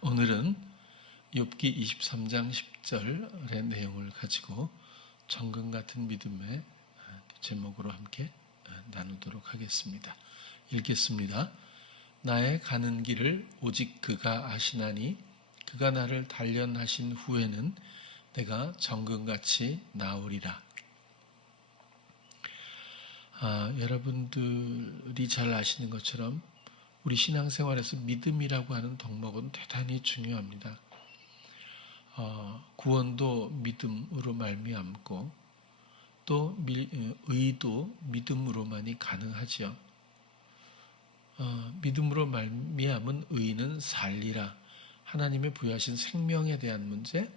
오늘은 욥기 23장 10절의 내용을 가지고 정금 같은 믿음의 제목으로 함께 나누도록 하겠습니다. 읽겠습니다. 나의 가는 길을 오직 그가 아시나니 그가 나를 단련하신 후에는 내가 정금같이 나으리라. 여러분들이 잘 아시는 것처럼 우리 신앙생활에서 믿음이라고 하는 덕목은 대단히 중요합니다. 구원도 믿음으로 말미암고 또 의도 믿음으로만이 가능하지요. 믿음으로 말미암은 의는 살리라. 하나님의 부여하신 생명에 대한 문제,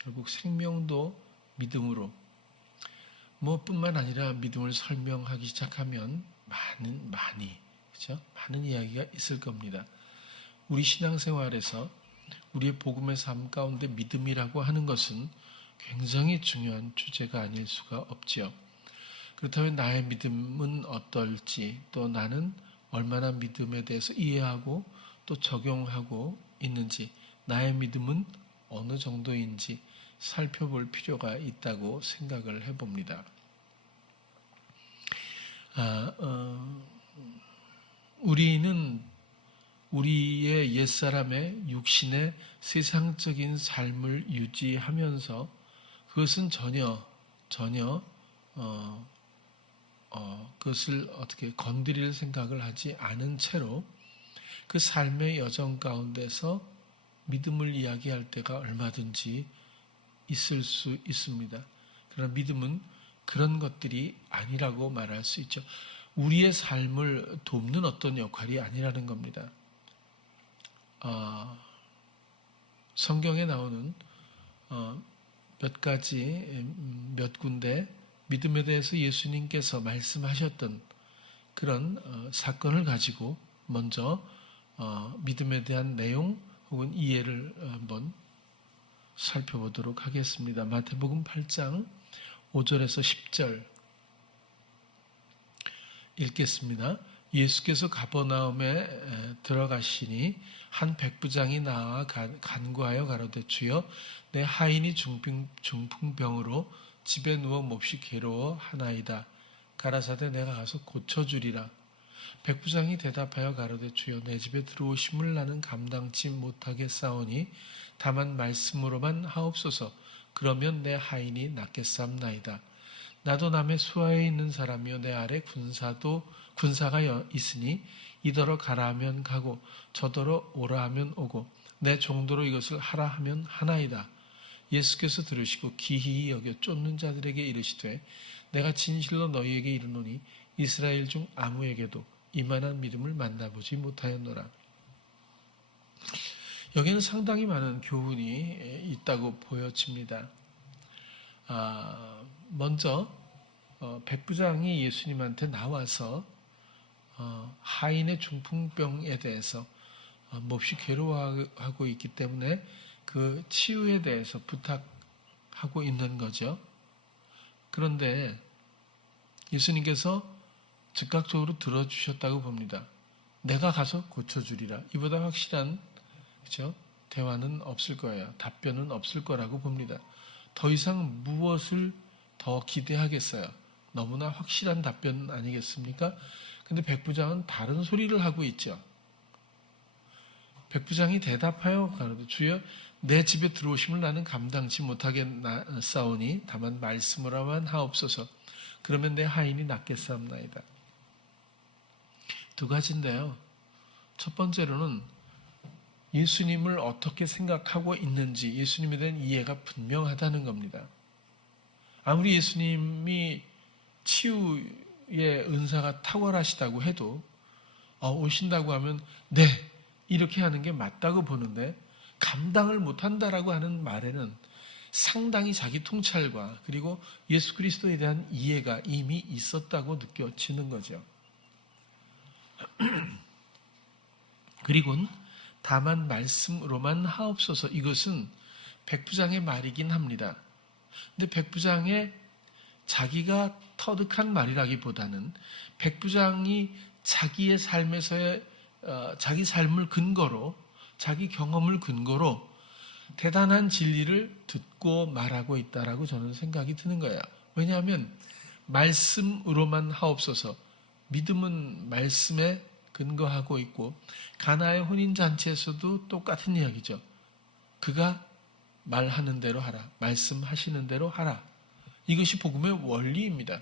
결국 생명도 믿음으로 뿐만 아니라 믿음을 설명하기 시작하면 많은 이야기가 있을 겁니다. 우리 신앙생활에서 우리의 복음의 삶 가운데 믿음이라고 하는 것은 굉장히 중요한 주제가 아닐 수가 없지요. 그렇다면 나의 믿음은 어떨지, 또 나는 얼마나 믿음에 대해서 이해하고 또 적용하고 있는지, 나의 믿음은 어느 정도인지 살펴볼 필요가 있다고 생각을 해봅니다. 우리는 우리의 옛사람의 육신의 세상적인 삶을 유지하면서 그것은 전혀 그것을 어떻게 건드릴 생각을 하지 않은 채로 그 삶의 여정 가운데서 믿음을 이야기할 때가 얼마든지 있을 수 있습니다. 그러나 믿음은 그런 것들이 아니라고 말할 수 있죠. 우리의 삶을 돕는 어떤 역할이 아니라는 겁니다. 성경에 나오는 몇 군데 믿음에 대해서 예수님께서 말씀하셨던 그런 사건을 가지고 먼저 믿음에 대한 내용 혹은 이해를 한번 살펴보도록 하겠습니다. 마태복음 8장 5절에서 10절 읽겠습니다. 예수께서 가버나움에 들어가시니 한 백부장이 나와 간구하여 가로되 주여 내 하인이 중풍병으로 집에 누워 몹시 괴로워하나이다. 가라사대 내가 가서 고쳐주리라. 백부장이 대답하여 가로되 주여 내 집에 들어오심을 나는 감당치 못하겠사오니 다만 말씀으로만 하옵소서. 그러면 내 하인이 낫겠사옵나이다. 나도 남의 수하에 있는 사람이요 내 아래 군사가 있으니 이더러 가라 하면 가고 저더러 오라 하면 오고 내 종도로 이것을 하라 하면 하나이다. 예수께서 들으시고 기히 여겨 쫓는 자들에게 이르시되 내가 진실로 너희에게 이르노니 이스라엘 중 아무에게도 이만한 믿음을 만나보지 못하였노라. 여기는 상당히 많은 교훈이 있다고 보여집니다. 먼저 백부장이 예수님한테 나와서 하인의 중풍병에 대해서 몹시 괴로워하고 있기 때문에 그 치유에 대해서 부탁하고 있는 거죠. 그런데 예수님께서 즉각적으로 들어주셨다고 봅니다. 내가 가서 고쳐주리라. 이보다 확실한 대화는 없을 거예요. 답변은 없을 거라고 봅니다. 더 이상 무엇을 더 기대하겠어요? 너무나 확실한 답변 아니겠습니까? 근데 백부장은 다른 소리를 하고 있죠. 백부장이 대답하여 가로되 주여 내 집에 들어오심을 나는 감당치 못하겠사오니 다만 말씀으로만 하옵소서. 그러면 내 하인이 낫겠사옵나이다. 두 가지인데요. 첫 번째로는 예수님을 어떻게 생각하고 있는지 예수님에 대한 이해가 분명하다는 겁니다. 아무리 예수님이 치유의 은사가 탁월하시다고 해도 오신다고 하면 네 이렇게 하는 게 맞다고 보는데 감당을 못한다라고 하는 말에는 상당히 자기 통찰과 그리고 예수 그리스도에 대한 이해가 이미 있었다고 느껴지는 거죠. 그리고는 다만 말씀으로만 하옵소서. 이것은 백부장의 말이긴 합니다. 근데 백부장의 자기가 터득한 말이라기보다는 백부장이 자기의 삶에서의 자기 삶을 근거로 자기 경험을 근거로 대단한 진리를 듣고 말하고 있다라고 저는 생각이 드는 거예요. 왜냐하면 말씀으로만 하옵소서. 믿음은 말씀에 근거하고 있고 가나의 혼인잔치에서도 똑같은 이야기죠. 그가 말하는 대로 하라. 말씀하시는 대로 하라. 이것이 복음의 원리입니다.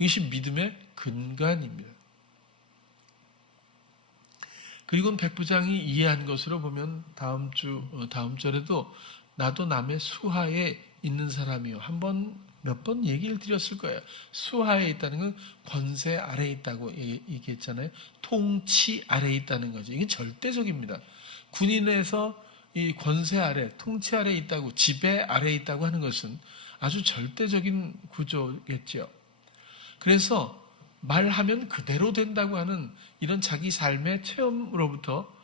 이것이 믿음의 근간입니다. 그리고 백부장이 이해한 것으로 보면 다음 절에도 나도 남의 수하에 있는 사람이요. 몇 번 얘기를 드렸을 거예요. 수하에 있다는 건 권세 아래에 있다고 얘기했잖아요. 통치 아래에 있다는 거죠. 이게 절대적입니다. 군인에서 이 권세 아래, 통치 아래에 있다고, 지배 아래에 있다고 하는 것은 아주 절대적인 구조겠죠. 그래서 말하면 그대로 된다고 하는 이런 자기 삶의 체험으로부터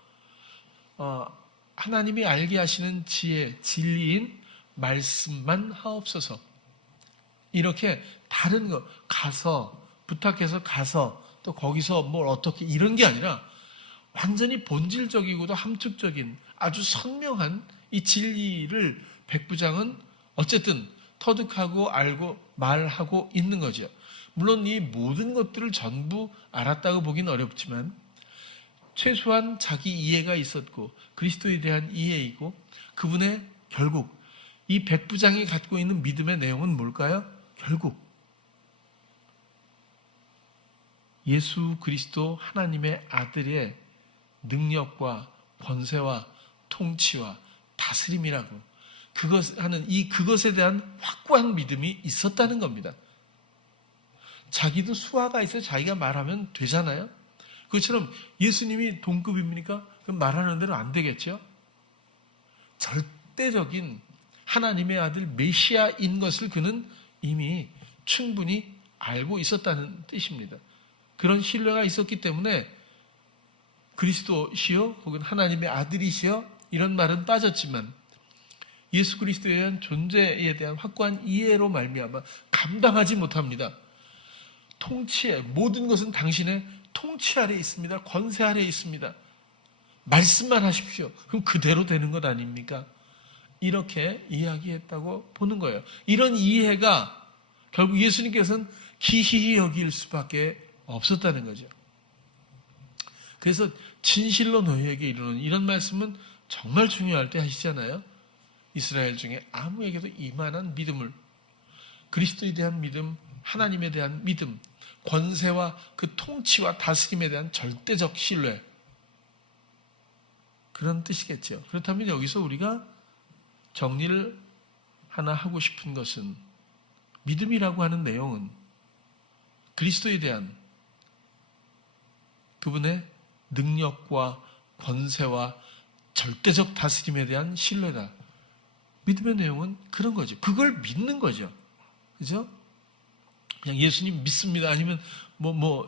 하나님이 알게 하시는 지혜, 진리인 말씀만 하옵소서. 이렇게 다른 거 부탁해서 가서 또 거기서 뭘 어떻게 이런 게 아니라 완전히 본질적이고도 함축적인 아주 선명한 이 진리를 백부장은 어쨌든 터득하고 알고 말하고 있는 거죠. 물론 이 모든 것들을 전부 알았다고 보기는 어렵지만 최소한 자기 이해가 있었고 그리스도에 대한 이해이고 그분의 결국 이 백부장이 갖고 있는 믿음의 내용은 뭘까요? 결국 예수 그리스도 하나님의 아들의 능력과 권세와 통치와 다스림이라고 그것에 대한 확고한 믿음이 있었다는 겁니다. 자기도 수하가 있어서 자기가 말하면 되잖아요. 그것처럼 예수님이 동급입니까? 그럼 말하는 대로 안 되겠죠? 절대적인 하나님의 아들 메시아인 것을 그는 이미 충분히 알고 있었다는 뜻입니다. 그런 신뢰가 있었기 때문에 그리스도시여 혹은 하나님의 아들이시여 이런 말은 빠졌지만 예수 그리스도에 대한 존재에 대한 확고한 이해로 말미암아 감당하지 못합니다. 통치에 모든 것은 당신의 통치 아래에 있습니다. 권세 아래에 있습니다. 말씀만 하십시오. 그럼 그대로 되는 것 아닙니까? 이렇게 이야기했다고 보는 거예요. 이런 이해가 결국 예수님께서는 기이히 여길 수밖에 없었다는 거죠. 그래서 진실로 너희에게 이르노니 이런 말씀은 정말 중요할 때 하시잖아요. 이스라엘 중에 아무에게도 이만한 믿음을 그리스도에 대한 믿음, 하나님에 대한 믿음, 권세와 그 통치와 다스림에 대한 절대적 신뢰 그런 뜻이겠죠. 그렇다면 여기서 우리가 정리를 하나 하고 싶은 것은 믿음이라고 하는 내용은 그리스도에 대한 그분의 능력과 권세와 절대적 다스림에 대한 신뢰다. 믿음의 내용은 그런 거죠. 그걸 믿는 거죠. 그죠? 그냥 예수님 믿습니다. 아니면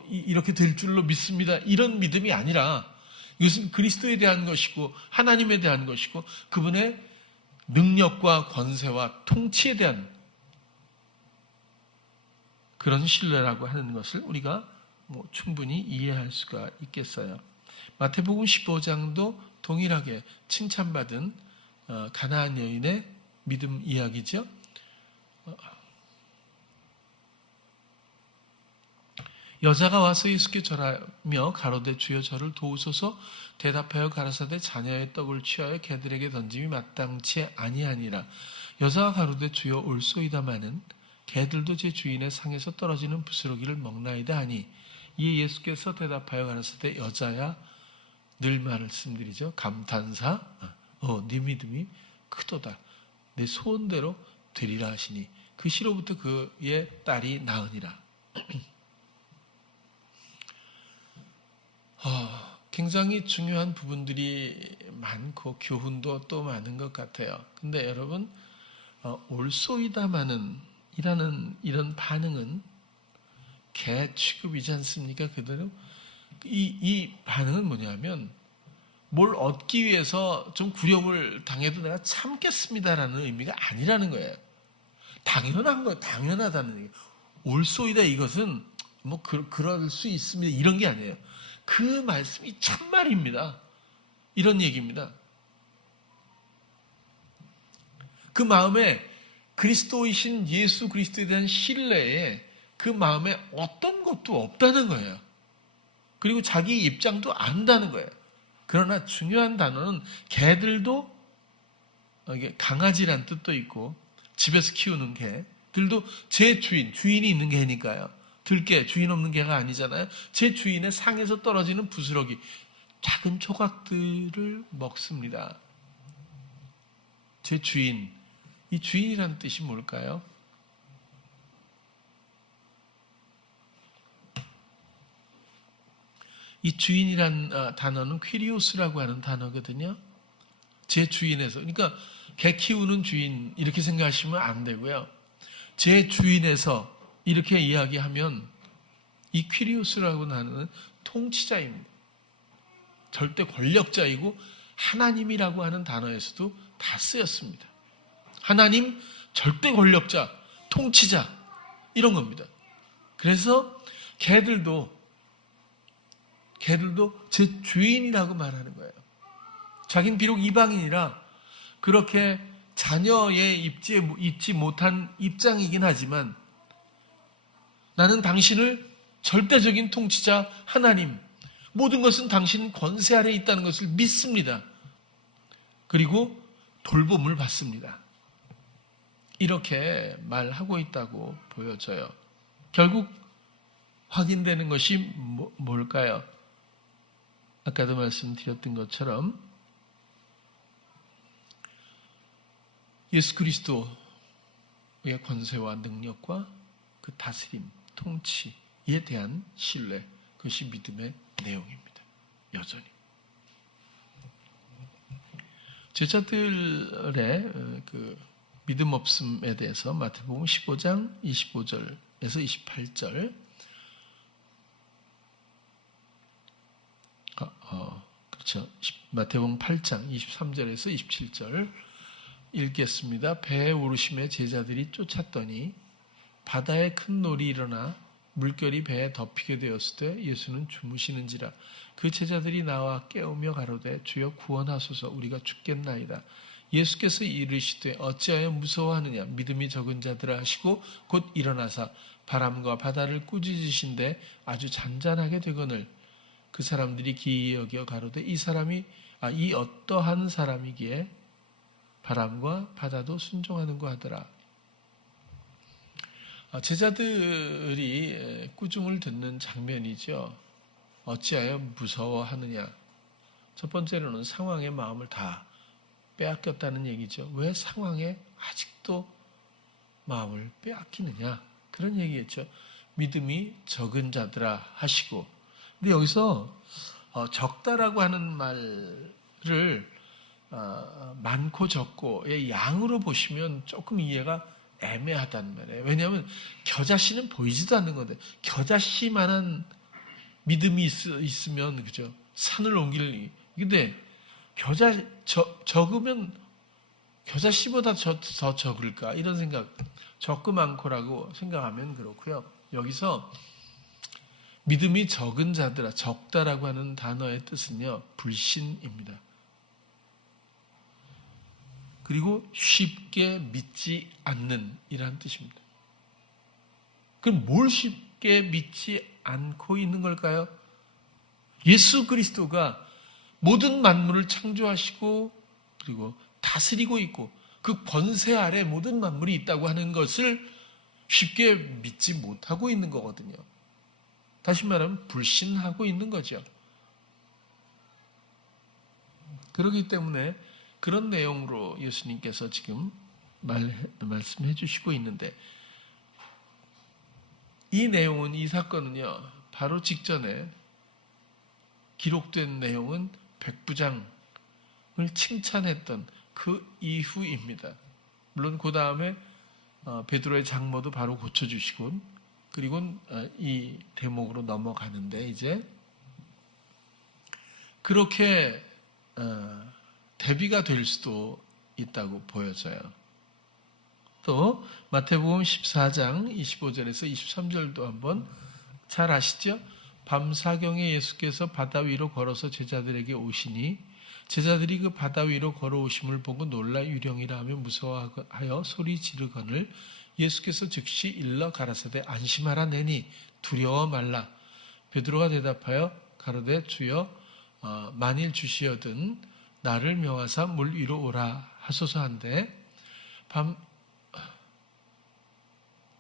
이렇게 될 줄로 믿습니다. 이런 믿음이 아니라 이것은 그리스도에 대한 것이고 하나님에 대한 것이고 그분의 능력과 권세와 통치에 대한 그런 신뢰라고 하는 것을 우리가 충분히 이해할 수가 있겠어요. 마태복음 15장도 동일하게 칭찬받은 가나안 여인의 믿음 이야기죠. 여자가 와서 예수께 절하며 가로되 주여 저를 도우소서 대답하여 가라사대 자녀의 떡을 취하여 개들에게 던짐이 마땅치 아니하니라. 여자가 가로되 주여 올소이다마는 개들도 제 주인의 상에서 떨어지는 부스러기를 먹나이다 하니 이에 예수께서 대답하여 가라사대 여자야 늘 말씀드리죠. 감탄사 네 믿음이 크도다. 내 소원대로 되리라 하시니 그 시로부터 그의 딸이 나으니라. 굉장히 중요한 부분들이 많고 교훈도 또 많은 것 같아요. 근데 여러분 올소이다마는 이런 반응은 개 취급이지 않습니까? 그대로 이 반응은 뭐냐면 뭘 얻기 위해서 좀 굴욕을 당해도 내가 참겠습니다라는 의미가 아니라는 거예요. 당연하다는 얘기예요. 올소이다 이것은 그럴 수 있습니다. 이런 게 아니에요. 그 말씀이 참말입니다. 이런 얘기입니다. 그 마음에 그리스도이신 예수 그리스도에 대한 신뢰에 그 마음에 어떤 것도 없다는 거예요. 그리고 자기 입장도 안다는 거예요. 그러나 중요한 단어는 개들도, 이게 강아지란 뜻도 있고 집에서 키우는 개들도 제 주인이 있는 개니까요. 들개, 주인 없는 개가 아니잖아요. 제 주인의 상에서 떨어지는 부스러기, 작은 조각들을 먹습니다. 제 주인, 이 주인이라는 뜻이 뭘까요? 이 주인이란 단어는 퀴리오스라고 하는 단어거든요. 제 주인에서, 그러니까 개 키우는 주인 이렇게 생각하시면 안 되고요. 제 주인에서 이렇게 이야기하면 이 퀴리오스라고 하는 통치자입니다. 절대 권력자이고 하나님이라고 하는 단어에서도 다 쓰였습니다. 하나님, 절대 권력자, 통치자, 이런 겁니다. 그래서 개들도 제 주인이라고 말하는 거예요. 자기는 비록 이방인이라 그렇게 자녀에 입지 못한 입장이긴 하지만 나는 당신을 절대적인 통치자 하나님, 모든 것은 당신 권세 아래에 있다는 것을 믿습니다. 그리고 돌봄을 받습니다. 이렇게 말하고 있다고 보여져요. 결국 확인되는 것이 뭘까요? 아까도 말씀드렸던 것처럼 예수 그리스도의 권세와 능력과 그 다스림, 통치에 대한 신뢰, 그것이 믿음의 내용입니다. 여전히. 제자들의 그 믿음 없음에 대해서 마태복음 15장 25절에서 28절, 그렇죠. 마태복음 8장 23절에서 27절 읽겠습니다. 배에 오르심에 제자들이 쫓았더니 바다에 큰 놀이 일어나 물결이 배에 덮이게 되었을 때 예수는 주무시는지라. 그 제자들이 나와 깨우며 가로되 주여 구원하소서, 우리가 죽겠나이다. 예수께서 이르시되 어찌하여 무서워하느냐, 믿음이 적은 자들아 하시고 곧 일어나사 바람과 바다를 꾸짖으신데 아주 잔잔하게 되거늘 그 사람들이 기이 여겨 가로되 이 어떠한 사람이기에 바람과 바다도 순종하는고 하더라. 제자들이 꾸중을 듣는 장면이죠. 어찌하여 무서워하느냐. 첫 번째로는 상황의 마음을 다 빼앗겼다는 얘기죠. 왜 상황에 아직도 마음을 빼앗기느냐, 그런 얘기겠죠. 믿음이 적은 자들아 하시고. 근데 여기서 적다라고 하는 말을 많고 적고의 양으로 보시면 조금 이해가 애매하다는 말이에요. 왜냐하면 겨자씨는 보이지도 않는 건데, 겨자씨만한 믿음이 있으면, 그죠? 산을 옮길. 근데 적으면 겨자씨보다 더 적을까? 이런 생각, 적고 많고라고 생각하면 그렇고요. 여기서 믿음이 적은 자들아, 적다라고 하는 단어의 뜻은요, 불신입니다. 그리고 쉽게 믿지 않는 이라는 뜻입니다. 그럼 뭘 쉽게 믿지 않고 있는 걸까요? 예수 그리스도가 모든 만물을 창조하시고 그리고 다스리고 있고 그 권세 아래 모든 만물이 있다고 하는 것을 쉽게 믿지 못하고 있는 거거든요. 다시 말하면 불신하고 있는 거죠. 그렇기 때문에 그런 내용으로 예수님께서 지금 말씀해 주시고 있는데, 이 내용은, 이 사건은요, 바로 직전에 기록된 내용은 백부장을 칭찬했던 그 이후입니다. 물론 그 다음에 베드로의 장모도 바로 고쳐주시고, 그리고 이 대목으로 넘어가는데, 이제 그렇게 대비가 될 수도 있다고 보여져요. 또 마태복음 14장 25절에서 23절도 한번 잘 아시죠? 밤사경에 예수께서 바다 위로 걸어서 제자들에게 오시니 제자들이 그 바다 위로 걸어오심을 보고 놀라 유령이라 하며 무서워하여 소리 지르거늘 예수께서 즉시 일러 가라사대 안심하라 내니 두려워 말라. 베드로가 대답하여 가로되 주여 만일 주시어든 나를 명하사 물 위로 오라 하소서 한데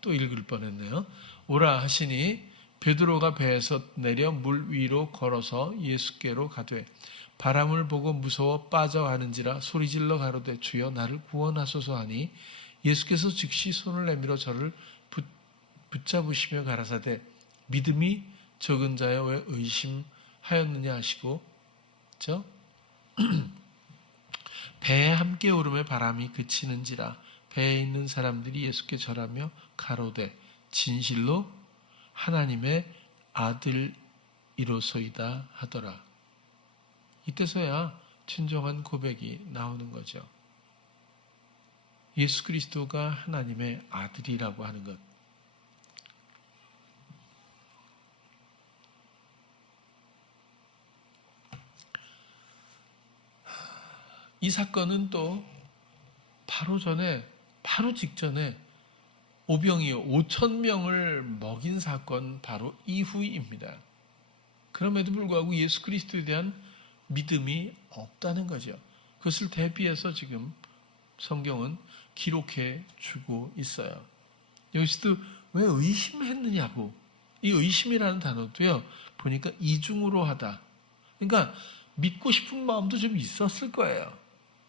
또 읽을 뻔했네요. 오라 하시니 베드로가 배에서 내려 물 위로 걸어서 예수께로 가되 바람을 보고 무서워 빠져하는지라 소리질러 가로되 주여 나를 구원하소서 하니 예수께서 즉시 손을 내밀어 저를 붙잡으시며 가라사대 믿음이 적은 자여 왜 의심하였느냐 하시고 배에 함께 오름에 바람이 그치는지라 배에 있는 사람들이 예수께 절하며 가로되 진실로 하나님의 아들이로소이다 하더라. 이때서야 진정한 고백이 나오는 거죠. 예수 그리스도가 하나님의 아들이라고 하는 것. 이 사건은 또 바로 직전에 오병이어 5,000명을 먹인 사건 바로 이후입니다. 그럼에도 불구하고 예수 그리스도에 대한 믿음이 없다는 거죠. 그것을 대비해서 지금 성경은 기록해 주고 있어요. 여기서도 왜 의심했느냐고. 이 의심이라는 단어도요, 보니까 이중으로 하다. 그러니까 믿고 싶은 마음도 좀 있었을 거예요.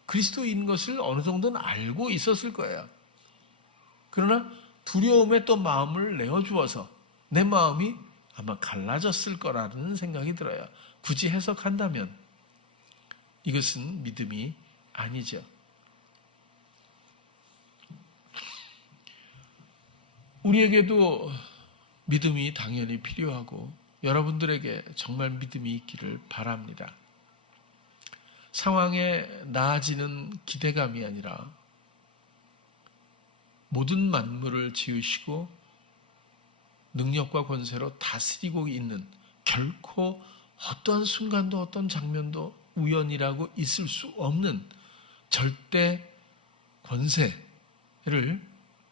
그리스도인 것을 어느 정도는 알고 있었을 거예요. 그러나 두려움에 또 마음을 내어주어서 내 마음이 아마 갈라졌을 거라는 생각이 들어요. 굳이 해석한다면 이것은 믿음이 아니죠. 우리에게도 믿음이 당연히 필요하고 여러분들에게 정말 믿음이 있기를 바랍니다. 상황에 나아지는 기대감이 아니라 모든 만물을 지으시고 능력과 권세로 다스리고 있는 결코 어떠한 순간도 어떤 장면도 우연이라고 있을 수 없는 절대 권세를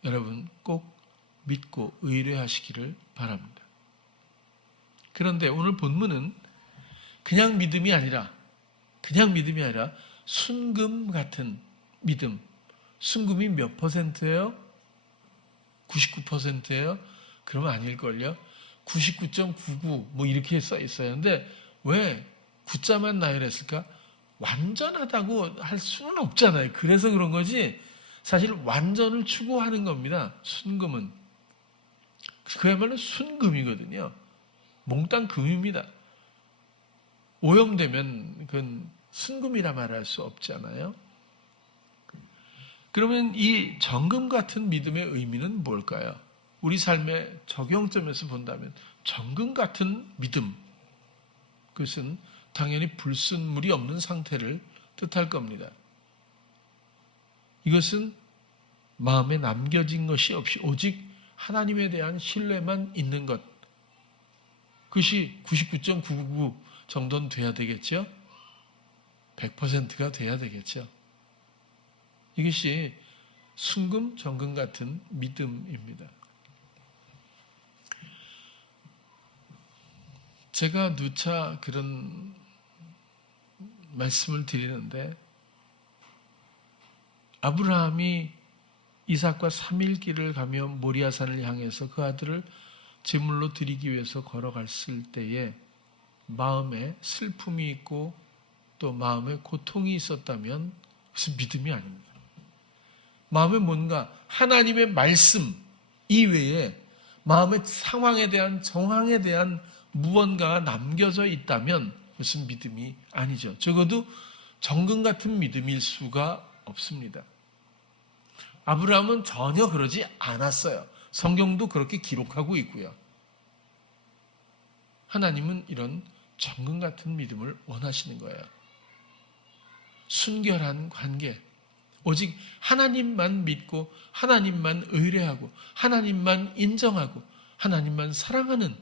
여러분 꼭 믿고 의뢰하시기를 바랍니다. 그런데 오늘 본문은 그냥 믿음이 아니라 순금 같은 믿음. 순금이 몇 %예요? 99%예요? 그러면 아닐걸요? 99.99 뭐 이렇게 써 있어요. 근데 왜 9자만 나열했을까? 완전하다고 할 수는 없잖아요. 그래서 그런 거지 사실 완전을 추구하는 겁니다. 순금은. 그야말로 순금이거든요. 몽땅 금입니다. 오염되면 그건 순금이라 말할 수 없잖아요. 그러면 이 정금 같은 믿음의 의미는 뭘까요? 우리 삶의 적용점에서 본다면 정금 같은 믿음, 그것은 당연히 불순물이 없는 상태를 뜻할 겁니다. 이것은 마음에 남겨진 것이 없이 오직 하나님에 대한 신뢰만 있는 것. 그것이 99.99 정도는 돼야 되겠죠? 100%가 돼야 되겠죠? 이것이 순금, 정금 같은 믿음입니다. 제가 누차 그런 말씀을 드리는데 아브라함이 이삭과 3일 길을 가며 모리아산을 향해서 그 아들을 제물로 드리기 위해서 걸어갔을 때에 마음에 슬픔이 있고 또 마음에 고통이 있었다면 그것은 믿음이 아닙니다. 마음에 뭔가 하나님의 말씀 이외에 마음의 상황에 대한 정황에 대한 무언가가 남겨져 있다면 그것은 믿음이 아니죠. 적어도 정금 같은 믿음일 수가 없습니다. 아브라함은 전혀 그러지 않았어요. 성경도 그렇게 기록하고 있고요. 하나님은 이런 정금 같은 믿음을 원하시는 거예요. 순결한 관계, 오직 하나님만 믿고 하나님만 의뢰하고 하나님만 인정하고 하나님만 사랑하는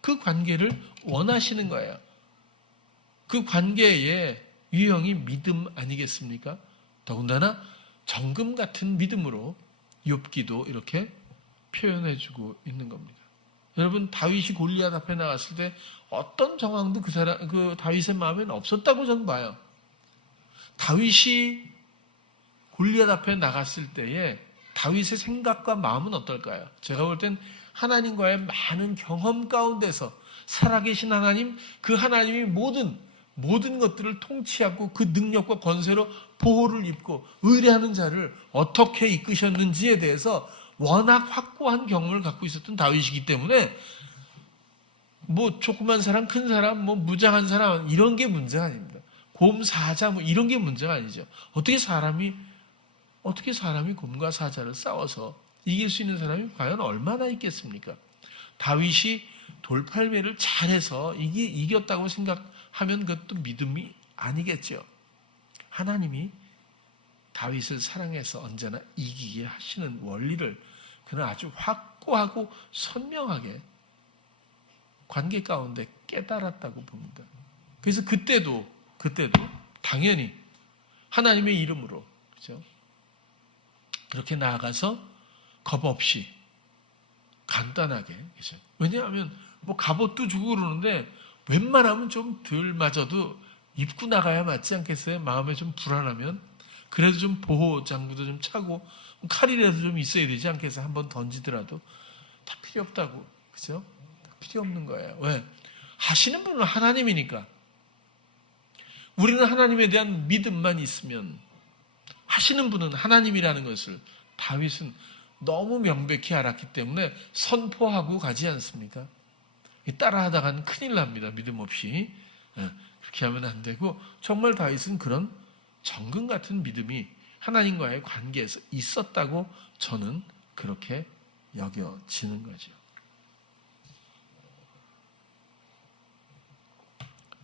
그 관계를 원하시는 거예요. 그 관계에 유형이 믿음 아니겠습니까? 더군다나 정금 같은 믿음으로 욥기도 이렇게 표현해주고 있는 겁니다. 여러분, 다윗이 골리앗 앞에 나갔을 때 어떤 정황도 그 다윗의 마음에는 없었다고 저는 봐요. 다윗이 골리앗 앞에 나갔을 때에 다윗의 생각과 마음은 어떨까요? 제가 볼 땐 하나님과의 많은 경험 가운데서 살아계신 하나님, 그 하나님이 모든 것들을 통치하고 그 능력과 권세로 보호를 입고 의뢰하는 자를 어떻게 이끄셨는지에 대해서 워낙 확고한 경험을 갖고 있었던 다윗이기 때문에 뭐 조그만 사람, 큰 사람, 뭐 무장한 사람 이런 게 문제가 아닙니다. 곰, 사자 뭐 이런 게 문제가 아니죠. 어떻게 사람이 곰과 사자를 싸워서 이길 수 있는 사람이 과연 얼마나 있겠습니까? 다윗이 돌팔매를 잘해서 이겼다고 생각하면 그것도 믿음이 아니겠죠. 하나님이 다윗을 사랑해서 언제나 이기게 하시는 원리를 그는 아주 확고하고 선명하게 관계 가운데 깨달았다고 봅니다. 그래서 그때도 당연히 하나님의 이름으로, 그렇죠? 그렇게 나아가서 겁 없이 간단하게, 그렇죠? 왜냐하면 뭐 갑옷도 주고 그러는데 웬만하면 좀 덜 맞아도 입고 나가야 맞지 않겠어요? 마음에 좀 불안하면 그래도 좀 보호 장구도 좀 차고 칼이라도 좀 있어야 되지 않겠어요? 한번 던지더라도 다 필요 없다고, 그렇죠? 다 필요 없는 거예요. 왜? 하시는 분은 하나님이니까. 우리는 하나님에 대한 믿음만 있으면, 하시는 분은 하나님이라는 것을 다윗은 너무 명백히 알았기 때문에 선포하고 가지 않습니까? 따라하다가는 큰일 납니다. 믿음 없이. 그렇게 하면 안 되고, 정말 다윗은 그런 정금 같은 믿음이 하나님과의 관계에서 있었다고 저는 그렇게 여겨지는 거죠.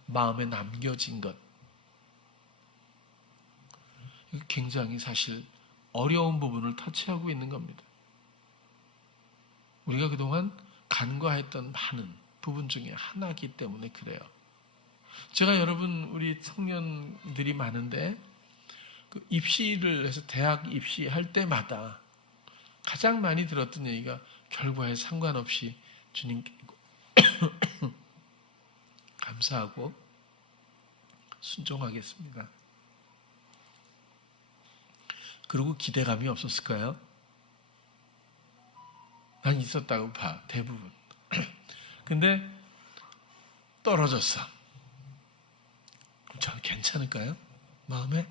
마음에 남겨진 것. 굉장히 사실 어려운 부분을 터치하고 있는 겁니다. 우리가 그동안 간과했던 많은 부분 중에 하나이기 때문에 그래요. 제가 여러분, 우리 청년들이 많은데 그 입시를 해서 대학 입시할 때마다 가장 많이 들었던 얘기가 결과에 상관없이 주님께 감사하고 순종하겠습니다. 그리고 기대감이 없었을까요? 난 있었다고 봐, 대부분. 근데 떨어졌어. 그럼 저는 괜찮을까요? 마음에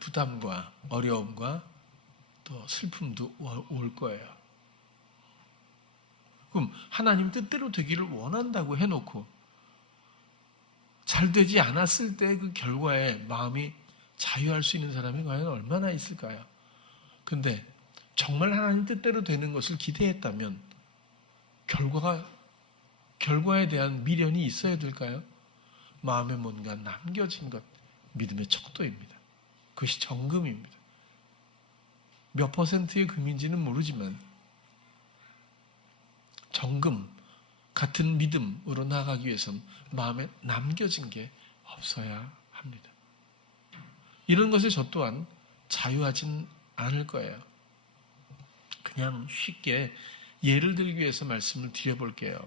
부담과 어려움과 또 슬픔도 올 거예요. 그럼 하나님 뜻대로 되기를 원한다고 해놓고 잘 되지 않았을 때 그 결과에 마음이 자유할 수 있는 사람이 과연 얼마나 있을까요? 근데 정말 하나님 뜻대로 되는 것을 기대했다면 결과에 대한 미련이 있어야 될까요? 마음에 뭔가 남겨진 것, 믿음의 척도입니다. 그것이 정금입니다. 몇 퍼센트의 금인지는 모르지만 정금 같은 믿음으로 나아가기 위해서는 마음에 남겨진 게 없어야 합니다. 이런 것에 저 또한 자유하진 않을 거예요. 그냥 쉽게 예를 들기 위해서 말씀을 드려볼게요.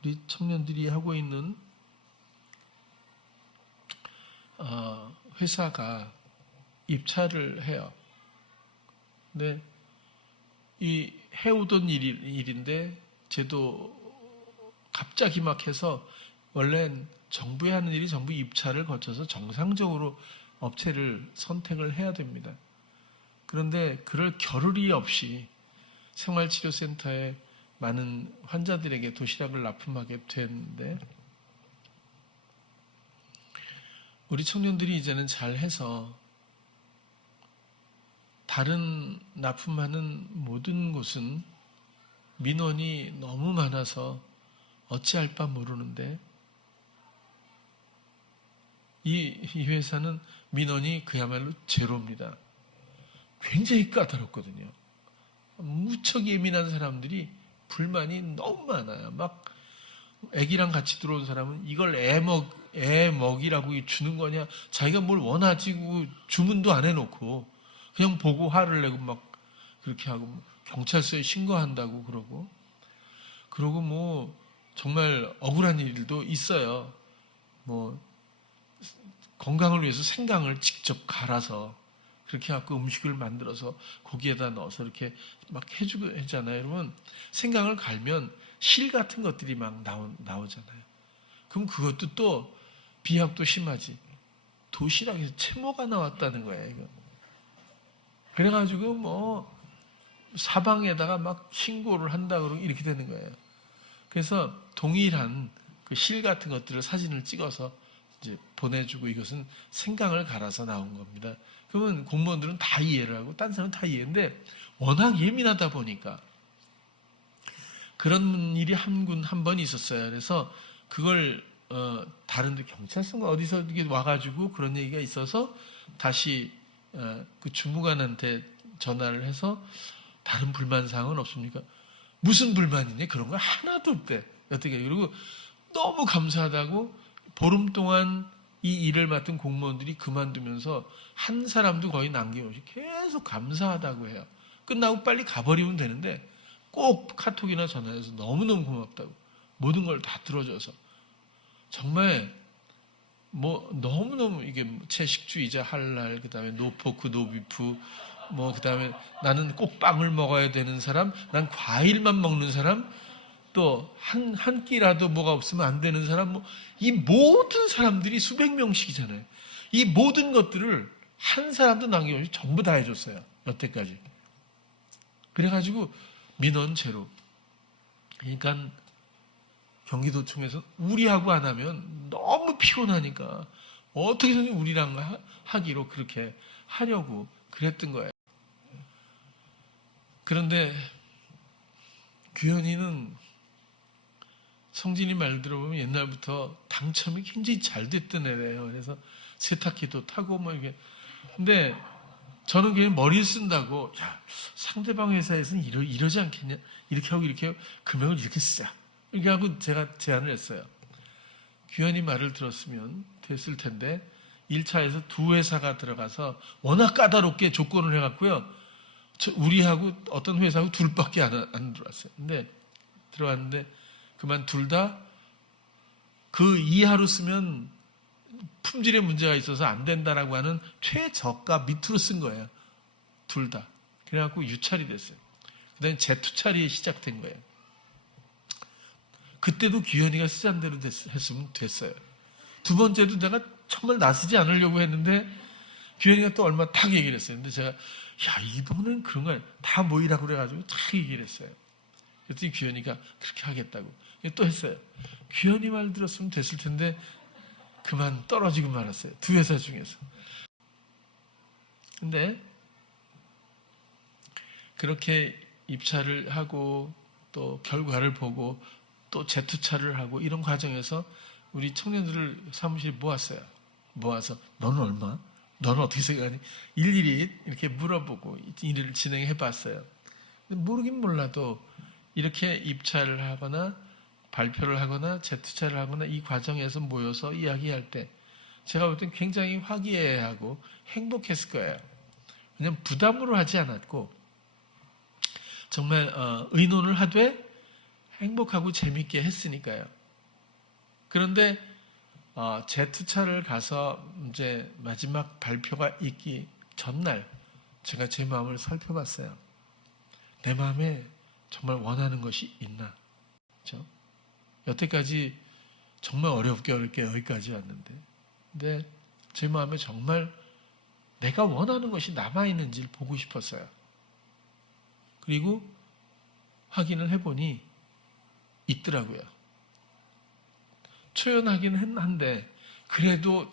우리 청년들이 하고 있는 회사가 입찰을 해요. 근데 이 해오던 일인데 쟤도 갑자기 막 해서 원래는 정부에 하는 일이 정부 입찰을 거쳐서 정상적으로 업체를 선택을 해야 됩니다. 그런데 그럴 겨를이 없이 생활치료센터에 많은 환자들에게 도시락을 납품하게 됐는데 우리 청년들이 이제는 잘해서 다른 납품하는 모든 곳은 민원이 너무 많아서 어찌할 바 모르는데 이 회사는 민원이 그야말로 제로입니다. 굉장히 까다롭거든요. 무척 예민한 사람들이 불만이 너무 많아요. 막 애기랑 같이 들어온 사람은 이걸 애 먹이라고 주는 거냐? 자기가 뭘 원하지 주문도 안 해놓고 그냥 보고 화를 내고 막 그렇게 하고 경찰서에 신고한다고 그러고 뭐 정말 억울한 일도 있어요. 뭐 건강을 위해서 생강을 직접 갈아서 그렇게 갖고 음식을 만들어서 고기에다 넣어서 이렇게 막 해주고 했잖아요. 여러분 생강을 갈면 실 같은 것들이 막 나오잖아요. 그럼 그것도 또 비약도 심하지. 도시락에서 채모가 나왔다는 거예요. 이거. 그래가지고 뭐 사방에다가 막 신고를 한다 그러고 이렇게 되는 거예요. 그래서 동일한 그 실 같은 것들을 사진을 찍어서 이제 보내주고 이것은 생강을 갈아서 나온 겁니다. 그러면 공무원들은 다 이해를 하고 딴 사람은 다 이해했는데 워낙 예민하다 보니까 그런 일이 한 번 있었어요. 그래서 그걸 다른데 경찰서가 어디서 이게 와가지고 그런 얘기가 있어서 다시 그 주무관한테 전화를 해서 다른 불만 사항은 없습니까? 무슨 불만이냐? 그런 거 하나도 없대. 어떻게 그리고 너무 감사하다고 보름 동안 이 일을 맡은 공무원들이 그만두면서 한 사람도 거의 남김없이 계속 감사하다고 해요. 끝나고 빨리 가버리면 되는데 꼭 카톡이나 전화해서 너무너무 고맙다고 모든 걸 다 들어줘서 정말 뭐 너무너무 이게 채식주의자 할랄 그다음에 노포크 노비프 뭐 그다음에 나는 꼭 빵을 먹어야 되는 사람 난 과일만 먹는 사람 또 한 끼라도 뭐가 없으면 안 되는 사람 뭐 이 모든 사람들이 수백 명씩이잖아요. 이 모든 것들을 한 사람도 남김없이 전부 다 해줬어요. 여태까지. 그래가지고 민원제로 그러니까 경기도청에서 우리하고 안 하면 너무 피곤하니까 어떻게든 우리랑 하기로 그렇게 하려고 그랬던 거예요. 그런데 규현이는 성진이 말 들어보면 옛날부터 당첨이 굉장히 잘 됐던 애래요. 그래서 세탁기도 타고 뭐 이게. 근데 저는 그냥 머리를 쓴다고 야 상대방 회사에서는 이러지 않겠냐? 이렇게 하고 금액을 이렇게 쓰자. 이렇게 하고 제가 제안을 했어요. 규현이 말을 들었으면 됐을 텐데 1차에서 두 회사가 들어가서 워낙 까다롭게 조건을 해갖고요. 우리하고 어떤 회사하고 둘밖에 안 들어왔어요. 근데 들어왔는데 그만 둘 다 그 이하로 쓰면 품질에 문제가 있어서 안 된다라고 하는 최저가 밑으로 쓴 거예요. 둘 다. 그래갖고 유찰이 됐어요. 그 다음에 재투찰이 시작된 거예요. 그때도 규현이가 쓰잔 대로 했으면 됐어요. 두 번째도 내가 정말 나서지 않으려고 했는데 규현이가 또 얼마 탁 얘기를 했어요. 근데 제가 야 이번엔 그런 걸 다 모이라고 그래가지고 탁 얘기를 했어요. 그랬더니 규현이가 그렇게 하겠다고 또 했어요. 규현이 말 들었으면 됐을 텐데 그만 떨어지고 말았어요. 두 회사 중에서. 근데 그렇게 입찰을 하고 또 결과를 보고 또 재투찰을 하고 이런 과정에서 우리 청년들을 사무실에 모았어요. 모아서 너는 얼마? 너는 어떻게 생각하니? 일일이 이렇게 물어보고 일을 진행해 봤어요. 모르긴 몰라도 이렇게 입찰을 하거나 발표를 하거나 재투찰을 하거나 이 과정에서 모여서 이야기할 때 제가 볼 땐 굉장히 화기애애하고 행복했을 거예요. 왜냐하면 부담으로 하지 않았고 정말 의논을 하되 행복하고 재밌게 했으니까요. 그런데 재투찰을 가서 이제 마지막 발표가 있기 전날 제가 제 마음을 살펴봤어요. 내 마음에 정말 원하는 것이 있나? 그렇죠? 여태까지 정말 어렵게 여기까지 왔는데 근데 제 마음에 정말 내가 원하는 것이 남아있는지를 보고 싶었어요. 그리고 확인을 해보니 있더라고요. 초연하긴 한데 그래도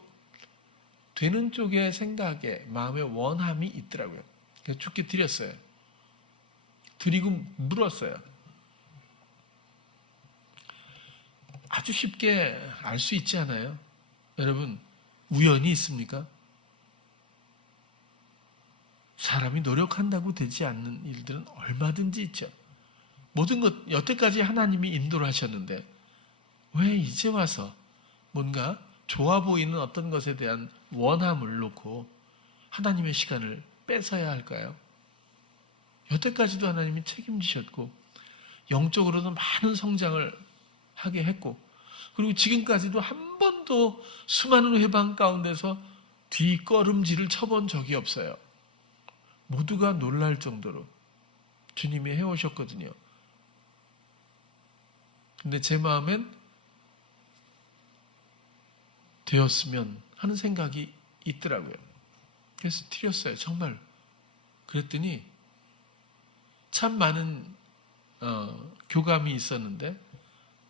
되는 쪽의 생각에 마음의 원함이 있더라고요. 그래서 죽게 드렸어요. 드리고 물었어요. 아주 쉽게 알 수 있지 않아요? 여러분 우연이 있습니까? 사람이 노력한다고 되지 않는 일들은 얼마든지 있죠. 모든 것 여태까지 하나님이 인도를 하셨는데 왜 이제 와서 뭔가 좋아 보이는 어떤 것에 대한 원함을 놓고 하나님의 시간을 뺏어야 할까요? 여태까지도 하나님이 책임지셨고 영적으로도 많은 성장을 하게 했고 그리고 지금까지도 한 번도 수많은 회방 가운데서 뒷걸음질을 쳐본 적이 없어요. 모두가 놀랄 정도로 주님이 해오셨거든요. 근데 제 마음엔 되었으면 하는 생각이 있더라고요. 그래서 드렸어요. 정말. 그랬더니 참 많은 교감이 있었는데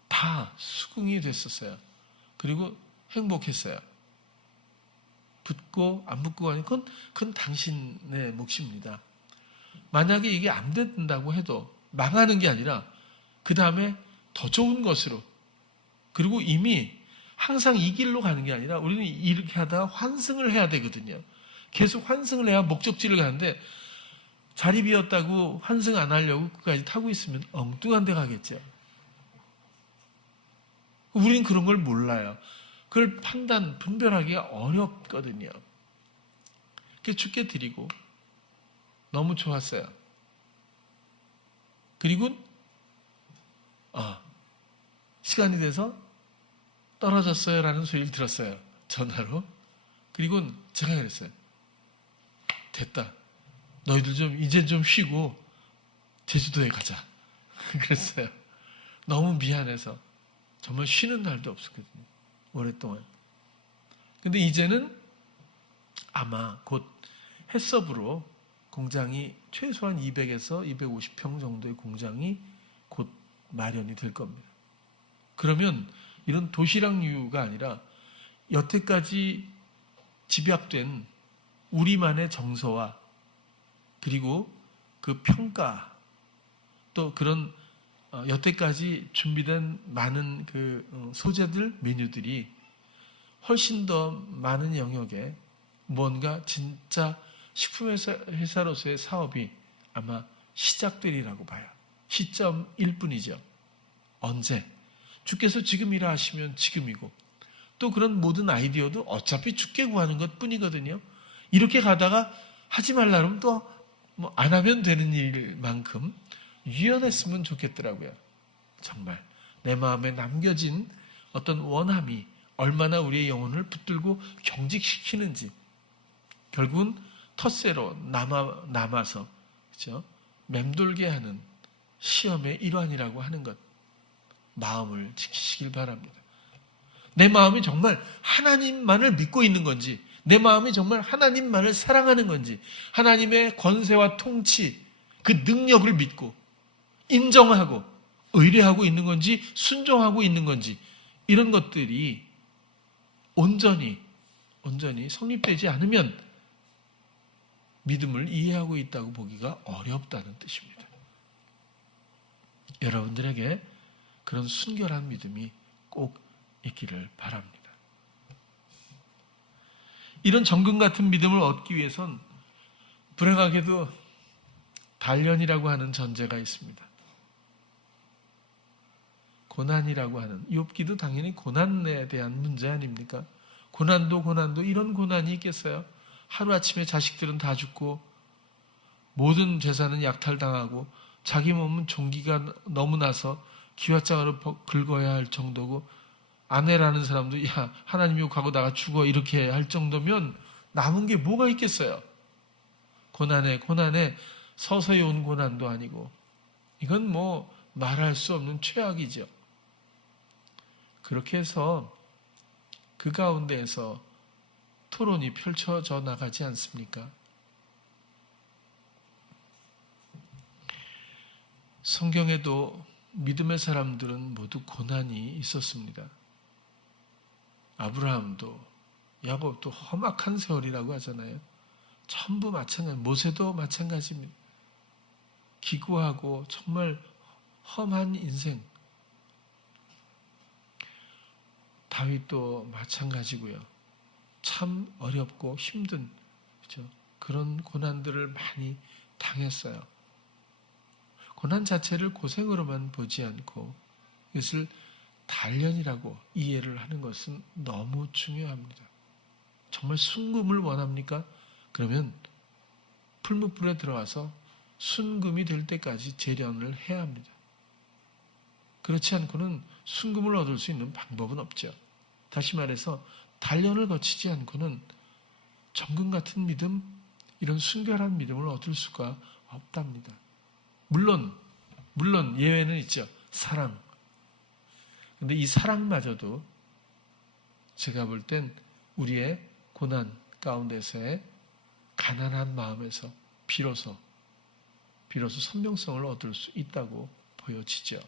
다 수긍이 됐었어요. 그리고 행복했어요. 붙고 안 붙고 하는 그건 당신의 몫입니다. 만약에 이게 안 된다고 해도 망하는 게 아니라 그 다음에 더 좋은 것으로 그리고 이미 항상 이 길로 가는 게 아니라 우리는 이렇게 하다가 환승을 해야 되거든요. 계속 환승을 해야 목적지를 가는데 자리 비었다고 환승 안 하려고 끝까지 타고 있으면 엉뚱한 데 가겠죠. 우리는 그런 걸 몰라요. 그걸 분별하기가 어렵거든요. 그래서 주께 드리고 너무 좋았어요. 그리고 시간이 돼서 떨어졌어요 라는 소리를 들었어요. 전화로. 그리고 제가 그랬어요. 됐다. 너희들 이제 좀 쉬고 제주도에 가자. 그랬어요. 너무 미안해서 정말 쉬는 날도 없었거든요. 오랫동안. 근데 이제는 아마 곧 해썹으로 공장이 최소한 200에서 250평 정도의 공장이 곧 마련이 될 겁니다. 그러면 이런 도시락류가 아니라 여태까지 집약된 우리만의 정서와 그리고 그 평가 또 그런 여태까지 준비된 많은 그 소재들 메뉴들이 훨씬 더 많은 영역에 뭔가 진짜 식품회사로서의 사업이 아마 시작되리라고 봐요. 시점일 뿐이죠. 언제? 주께서 지금 일하시면 지금이고 또 그런 모든 아이디어도 어차피 주께 구하는 것 뿐이거든요. 이렇게 가다가 하지 말라 그러면 또 뭐 안 하면 되는 일만큼 유연했으면 좋겠더라고요. 정말 내 마음에 남겨진 어떤 원함이 얼마나 우리의 영혼을 붙들고 경직시키는지 결국은 텃세로 남아서 그렇죠? 맴돌게 하는 시험의 일환이라고 하는 것 마음을 지키시길 바랍니다. 내 마음이 정말 하나님만을 믿고 있는 건지 내 마음이 정말 하나님만을 사랑하는 건지 하나님의 권세와 통치 그 능력을 믿고 인정하고 의뢰하고 있는 건지 순종하고 있는 건지 이런 것들이 온전히 성립되지 않으면 믿음을 이해하고 있다고 보기가 어렵다는 뜻입니다. 여러분들에게 그런 순결한 믿음이 꼭 있기를 바랍니다. 이런 정금 같은 믿음을 얻기 위해선 불행하게도 단련이라고 하는 전제가 있습니다. 고난이라고 하는 욥기도 당연히 고난에 대한 문제 아닙니까? 고난도 이런 고난이 있겠어요? 하루아침에 자식들은 다 죽고 모든 재산은 약탈당하고 자기 몸은 종기가 너무 나서 기왓장으로 긁어야 할 정도고 아내라는 사람도 야 하나님 욕하고 나가 죽어 이렇게 할 정도면 남은 게 뭐가 있겠어요? 고난에 서서히 온 고난도 아니고 이건 뭐 말할 수 없는 최악이죠. 그렇게 해서 그 가운데에서 토론이 펼쳐져 나가지 않습니까? 성경에도 믿음의 사람들은 모두 고난이 있었습니다. 아브라함도 야곱도 험악한 세월이라고 하잖아요. 전부 마찬가지, 모세도 마찬가지입니다. 기구하고 정말 험한 인생. 다윗도 마찬가지고요. 참 어렵고 힘든 그렇죠? 그런 고난들을 많이 당했어요. 고난 자체를 고생으로만 보지 않고 이것을 단련이라고 이해를 하는 것은 너무 중요합니다. 정말 순금을 원합니까? 그러면 풀무불에 들어와서 순금이 될 때까지 재련을 해야 합니다. 그렇지 않고는 순금을 얻을 수 있는 방법은 없죠. 다시 말해서 단련을 거치지 않고는 정금 같은 믿음, 이런 순결한 믿음을 얻을 수가 없답니다. 물론 예외는 있죠. 사랑. 근데 이 사랑마저도 제가 볼 땐 우리의 고난 가운데서의 가난한 마음에서 비로소 선명성을 얻을 수 있다고 보여지죠.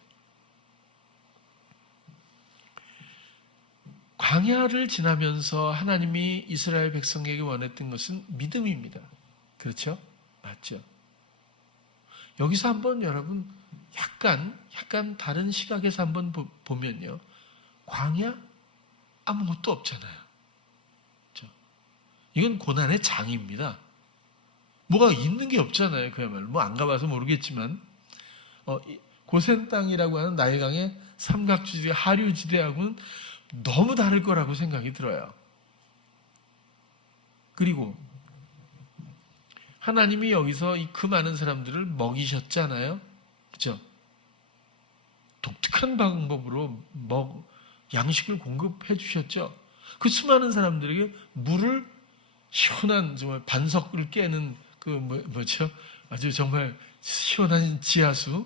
광야를 지나면서 하나님이 이스라엘 백성에게 원했던 것은 믿음입니다. 그렇죠? 맞죠? 여기서 한번 여러분 약간 다른 시각에서 한번 보면요. 광야 아무것도 없잖아요. 그렇죠? 이건 고난의 장입니다. 뭐가 있는 게 없잖아요. 그야말로 뭐 안 가봐서 모르겠지만 고센 땅이라고 하는 나일강의 삼각지대 하류지대하고는 너무 다를 거라고 생각이 들어요. 그리고 하나님이 여기서 그 많은 사람들을 먹이셨잖아요. 그렇죠? 독특한 방법으로 양식을 공급해 주셨죠. 그 수많은 사람들에게 물을 시원한 정말 반석을 깨는 뭐죠? 아주 정말 시원한 지하수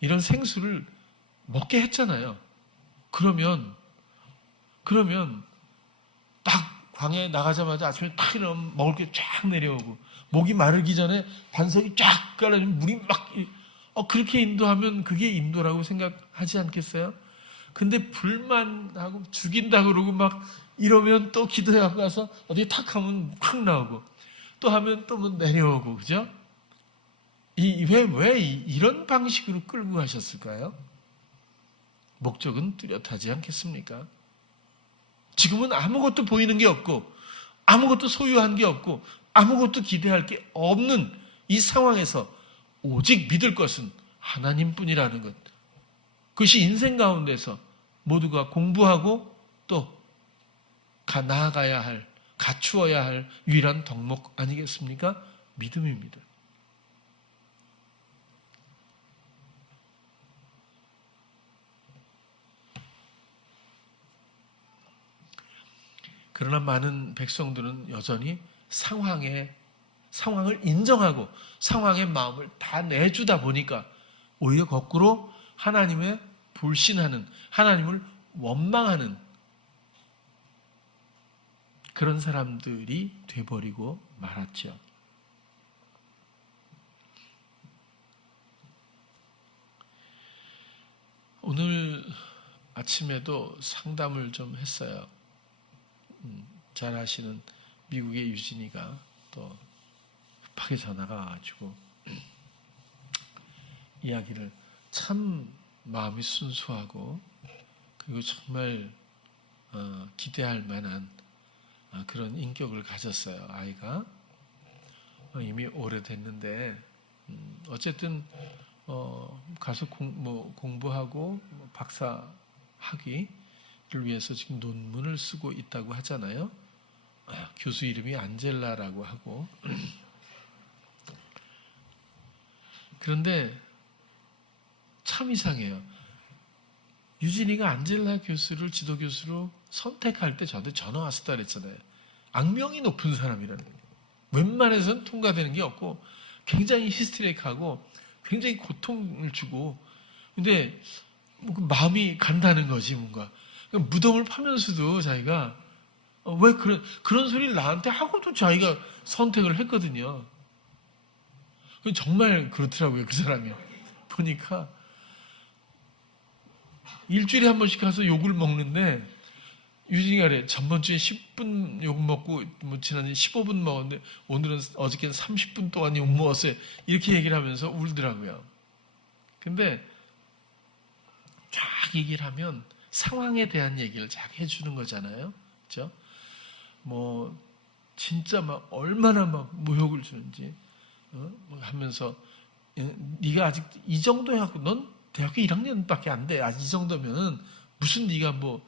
이런 생수를 먹게 했잖아요. 그러면 딱 광야에 나가자마자 아침에 탁 일어나면 먹을 게 쫙 내려오고 목이 마르기 전에 반석이 쫙 깔아주면 물이 막 그렇게 인도하면 그게 인도라고 생각하지 않겠어요? 근데 불만하고 죽인다 그러고 막 이러면 또 기도해 갖고 가서 어디 탁 하면 확 나오고 또 하면 또 뭐 내려오고 그죠? 왜 이런 방식으로 끌고 가셨을까요? 목적은 뚜렷하지 않겠습니까? 지금은 아무것도 보이는 게 없고 아무것도 소유한 게 없고 아무것도 기대할 게 없는 이 상황에서 오직 믿을 것은 하나님뿐이라는 것. 그것이 인생 가운데서 모두가 공부하고 또 나아가야 할, 갖추어야 할 유일한 덕목 아니겠습니까? 믿음입니다. 그러나 많은 백성들은 여전히 상황을 인정하고 상황의 마음을 다 내주다 보니까 오히려 거꾸로 하나님의 불신하는, 하나님을 원망하는 그런 사람들이 돼버리고 말았죠. 오늘 아침에도 상담을 좀 했어요. 잘 아시는 미국의 유진이가 또 급하게 전화가 와가지고 이야기를 참 마음이 순수하고 그리고 정말 기대할 만한 그런 인격을 가졌어요. 아이가 이미 오래됐는데 어쨌든 가서 공부하고 박사 학위를 위해서 지금 논문을 쓰고 있다고 하잖아요. 교수 이름이 안젤라라고 하고 그런데 참 이상해요. 유진이가 안젤라 교수를 지도 교수로 선택할 때 저한테 전화 왔었다 그랬잖아요. 악명이 높은 사람이라는 거예요. 웬만해서는 통과되는 게 없고 굉장히 히스테릭하고 굉장히 고통을 주고 근데 마음이 간다는 거지 뭔가 무덤을 파면서도 자기가 왜 그런 소리를 나한테 하고도 자기가 선택을 했거든요. 정말 그렇더라고요 그 사람이. 보니까 일주일에 한 번씩 가서 욕을 먹는데 유진이가 그래. 전번주에 10분 욕 먹고 지난주에 15분 먹었는데 오늘은 어저께는 30분 동안 욕 먹었어요. 이렇게 얘기를 하면서 울더라고요. 근데 쫙 얘기를 하면 상황에 대한 얘기를 쫙 해주는 거잖아요. 그렇죠? 진짜 막 얼마나 막 모욕을 주는지 하면서 네가 아직 이 정도 해갖고 넌 대학교 1학년밖에 안 돼. 아직 이 정도면은 무슨 네가 뭐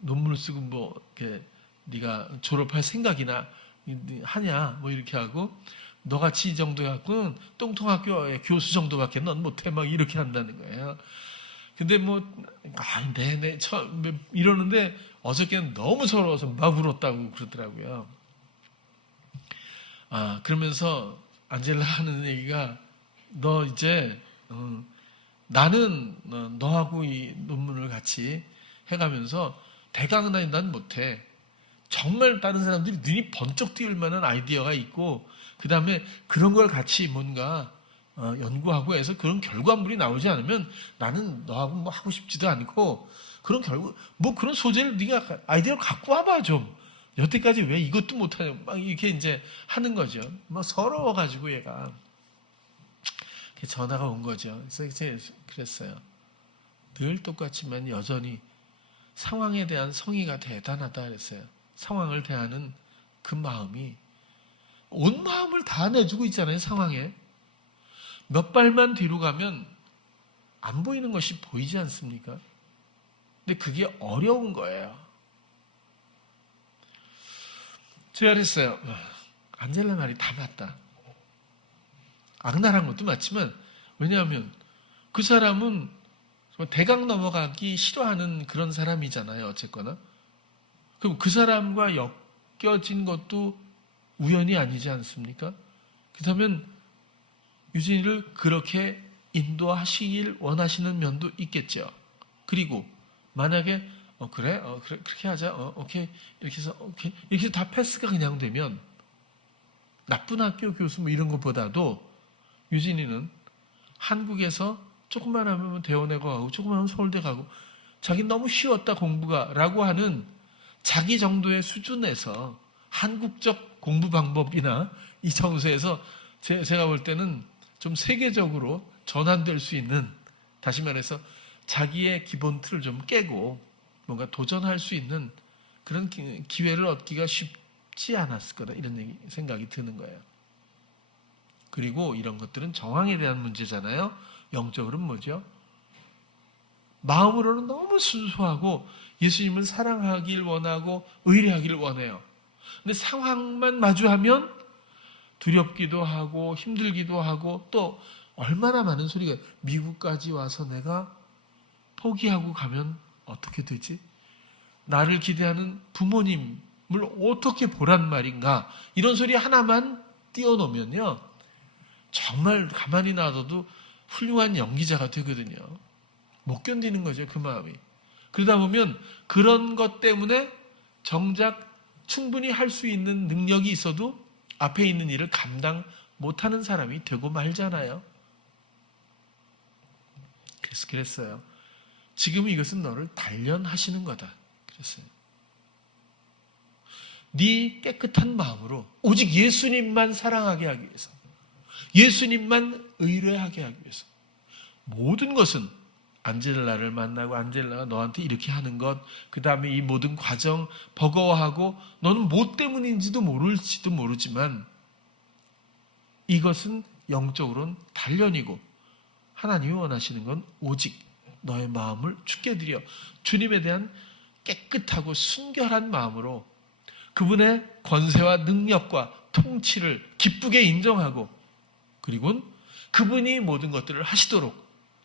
논문을 쓰고 뭐 이렇게 네가 졸업할 생각이나 하냐 뭐 이렇게 하고 너같이 이 정도 해갖고는 똥통학교의 교수 정도밖에 넌 못해 막 이렇게 한다는 거예요. 근데 네네 이러는데 어저께는 너무 서러워서 막 울었다고 그러더라고요. 그러면서 안젤라 하는 얘기가 너 이제 나는 너하고 이 논문을 같이 해가면서 대강은 난 못해. 정말 다른 사람들이 눈이 번쩍 띄울 만한 아이디어가 있고 그 다음에 그런 걸 같이 뭔가 연구하고 해서 그런 결과물이 나오지 않으면 나는 너하고 뭐 하고 싶지도 않고 그런 그런 소재를 네가 아이디어를 갖고 와봐 좀. 여태까지 왜 이것도 못하냐 막 이렇게 이제 하는 거죠. 막 서러워가지고 얘가 전화가 온 거죠. 그래서 이제 그랬어요. 늘 똑같지만 여전히 상황에 대한 성의가 대단하다 그랬어요. 상황을 대하는 그 마음이 온 마음을 다 내주고 있잖아요. 상황에 몇 발만 뒤로 가면 안 보이는 것이 보이지 않습니까? 근데 그게 어려운 거예요. 제가 그랬어요. 안젤라 말이 다 맞다. 악랄한 것도 맞지만 왜냐하면 그 사람은 대강 넘어가기 싫어하는 그런 사람이잖아요. 어쨌거나. 그럼 그 사람과 엮여진 것도 우연이 아니지 않습니까? 그렇다면 유진이를 그렇게 인도하시길 원하시는 면도 있겠죠. 그리고 만약에 그래 그렇게 하자 오케이 이렇게 해서 오케이 이렇게 다 패스가 그냥 되면 나쁜 학교 교수 뭐 이런 것보다도 유진이는 한국에서 조금만 하면 대원에 가고 조금만 하면 서울대 가고 자기 너무 쉬웠다 공부가 라고 하는 자기 정도의 수준에서 한국적 공부 방법이나 이 정서에서 제가 볼 때는 좀 세계적으로 전환될 수 있는 다시 말해서 자기의 기본 틀을 좀 깨고 뭔가 도전할 수 있는 그런 기회를 얻기가 쉽지 않았을 거다 이런 생각이 드는 거예요. 그리고 이런 것들은 정황에 대한 문제잖아요. 영적으로는 뭐죠? 마음으로는 너무 순수하고 예수님을 사랑하길 원하고 의뢰하길 원해요. 근데 상황만 마주하면 두렵기도 하고 힘들기도 하고 또 얼마나 많은 소리가 미국까지 와서 내가 포기하고 가면 어떻게 되지? 나를 기대하는 부모님을 어떻게 보란 말인가? 이런 소리 하나만 띄워놓으면요. 정말 가만히 놔둬도 훌륭한 연기자가 되거든요. 못 견디는 거죠. 그 마음이. 그러다 보면 그런 것 때문에 정작 충분히 할 수 있는 능력이 있어도 앞에 있는 일을 감당 못하는 사람이 되고 말잖아요. 그래서 그랬어요. 지금 이것은 너를 단련하시는 거다. 그랬어요. 네 깨끗한 마음으로 오직 예수님만 사랑하게 하기 위해서 예수님만 의뢰하게 하기 위해서 모든 것은 안젤라를 만나고 안젤라가 너한테 이렇게 하는 것 그 다음에 이 모든 과정 버거워하고 너는 뭐 때문인지도 모를지도 모르지만 이것은 영적으로는 단련이고 하나님이 원하시는 건 오직 너의 마음을 주께 드려 주님에 대한 깨끗하고 순결한 마음으로 그분의 권세와 능력과 통치를 기쁘게 인정하고 그리고 그분이 모든 것들을 하시도록